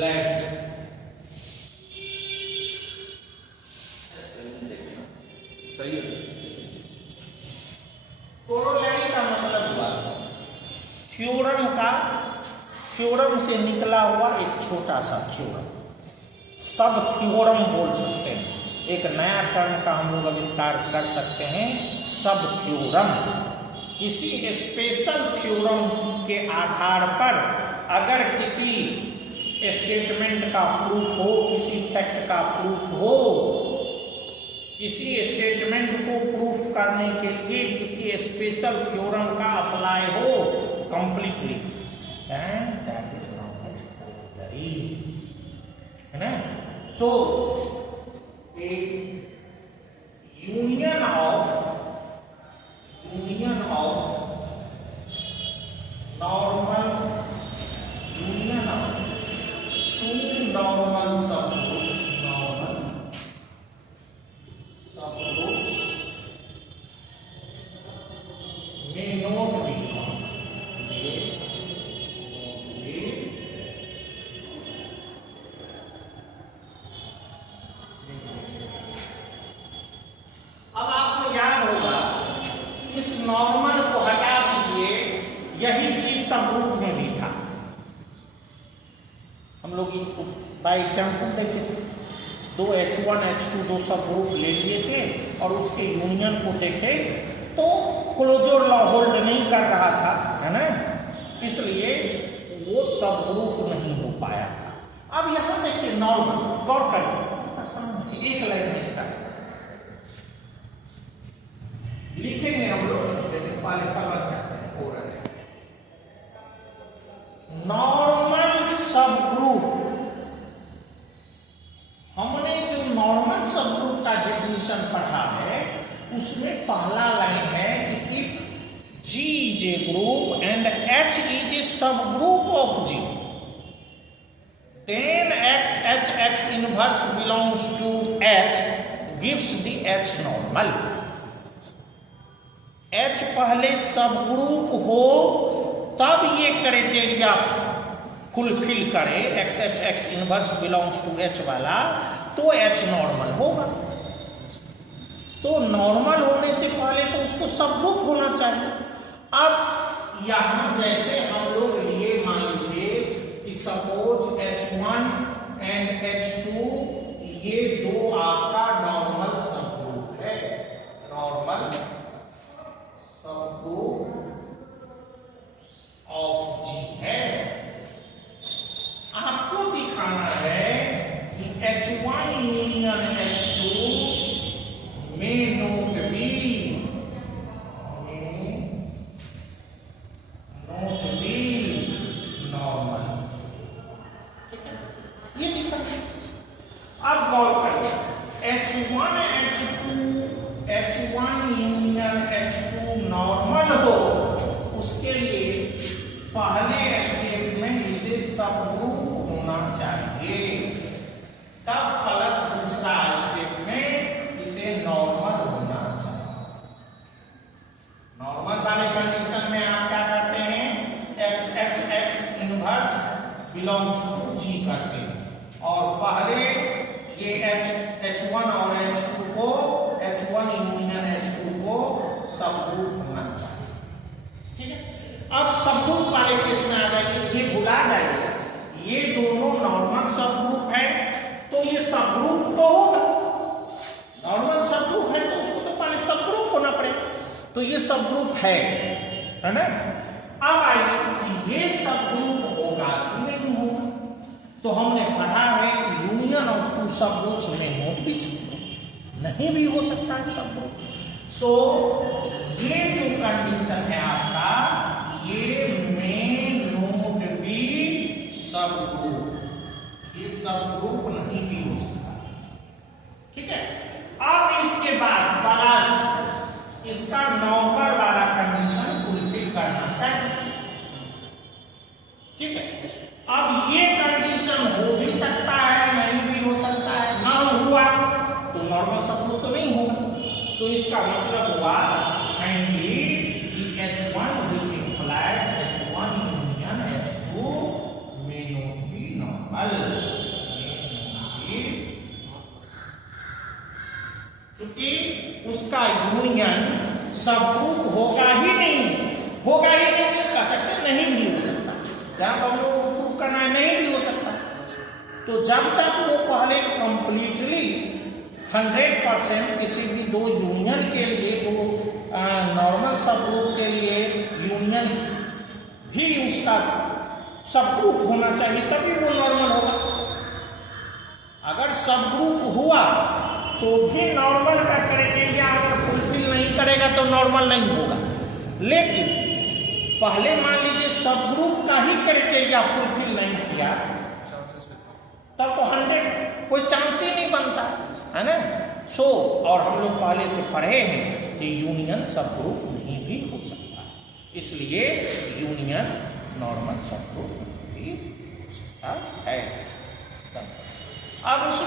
Left. सही है। Corollary का मतलब हुआ थ्योरम से निकला हुआ एक छोटा सा थ्योरम। सब थ्योरम बोल सकते हैं, एक नया टर्म का हम लोग आविष्कार कर सकते हैं, सब थ्योरम। किसी स्पेशल थ्योरम के आधार पर अगर किसी स्टेटमेंट का प्रूफ हो, किसी फैक्ट का प्रूफ हो, किसी स्टेटमेंट को प्रूफ करने के लिए किसी स्पेशल थ्योरम का अप्लाई हो completely, that is not corollary, है ना। So a union of normal to normal may not be अब आपको याद होगा इस नॉर्मल को हटा दीजिए, यही चीज सबग्रुप में भी था। हम लोग बाय एग्जाम्पल देखे थे, दो H1 H2 दो सबग्रुप ले लिए थे और उसके यूनियन को देखे तो क्लोजर लॉ होल्ड नहीं कर रहा था, है ना, इसलिए वो सबग्रुप नहीं हो पाया था। अब यहां देखिए नॉर्मल, गौर करिए, एक लाइन में इसका लिखेंगे हम लोग, लेकिन पहले समझ जाते हैं फौरन। नॉर्मल सबग्रुप, हमने जो नॉर्मल सबग्रुप का डेफिनेशन पढ़ा है उसमें पहला लाइन है कि if G is a group and H is a subgroup of G, then X inverse belongs to H gives the H normal। H पहले सबग्रुप हो तब ये क्राइटेरिया फुलफिल करे, X inverse belongs to H वाला, तो H normal होगा। तो normal होने से पहले तो उसको सबग्रुप होना चाहिए। अब यहां जैसे हम लोग लिए, मान लीजिए कि सपोज H1 एंड H2 ये दो आपका नॉर्मल सबग्रुप है, नॉर्मल सबग्रुप ऑफ G है। आपको दिखाना है कि H1 union H2 may not be normal. ये लिखा है। अब गौर करें, H1 यूनियन H2 नॉर्मल हो, उसके लिए पहले स्टेप में इसे सबग्रुप होना चाहिए, तब प्लस दूसरा स्टेप में इसे नॉर्मल होना चाहिए। नॉर्मल वाले कंडीशन में आप क्या करते हैं, X inverse belongs to G करते हैं और पहले ये H1 और H2 को, H1 यूनियन H2 को सबग्रुप होना चाहिए, ठीक है। अब सबग्रुप वाले केस में आ जाइए, ये भुला जाइए, ये दोनों नॉर्मल सबग्रुप है तो ये सबग्रुप तो होगा, नॉर्मल सबग्रुप है तो उसको तो पहले सबग्रुप होना पड़ेगा, तो ये सबग्रुप है ना। अब आइए कि ये सबग्रुप होगा कि नहीं होगा, तो हमने पढ़ा है कि यूनियन ऑफ टू सबग्रुप्स में नॉट बी सबग्रुप, नहीं भी हो सकता है सबग्रुप। सो ये जो कंडीशन है आपका, ये में नॉट बी सबग्रुप, ये सबग्रुप नहीं भी हो सकता, ठीक है। अब इसके बाद प्लस इसका नॉर्मल वाला कंडीशन फुलफिल करना चाहिए, ठीक है। अब ये कंडीशन हो भी सकता है, नहीं भी हो सकता है, ना हुआ तो नॉर्मल सबग्रुप तो नहीं होगा, तो इसका मतलब हुआ कि H1 which implies H1 union H2 may not be normal। Normal. क्योंकि उसका यूनियन सबग्रुप होगा ही नहीं कह सकते, नहीं भी हो सकता। जहां हम लोग को प्रूव करना है नहीं भी हो सकता। तो जब तक वो पहले कंप्लीटली 100% किसी भी दो यूनियन के लिए, दो नॉर्मल सबग्रुप के लिए यूनियन भी उसका सबग्रुप होना चाहिए, तभी वो नॉर्मल होगा। अगर सबग्रुप हुआ तो भी नॉर्मल का क्राइटेरिया अगर फुलफिल नहीं करेगा तो नॉर्मल नहीं होगा। लेकिन पहले मान लीजिए सबग्रुप का ही क्राइटेरिया फुलफिल नहीं किया, तब तो 100 कोई चांस ही नहीं बनता है ना। और हम लोग पहले से पढ़े हैं कि यूनियन सबग्रुप नहीं भी हो सकता है, इसलिए यूनियन नॉर्मल सबग्रुप भी हो सकता है। अब उसमें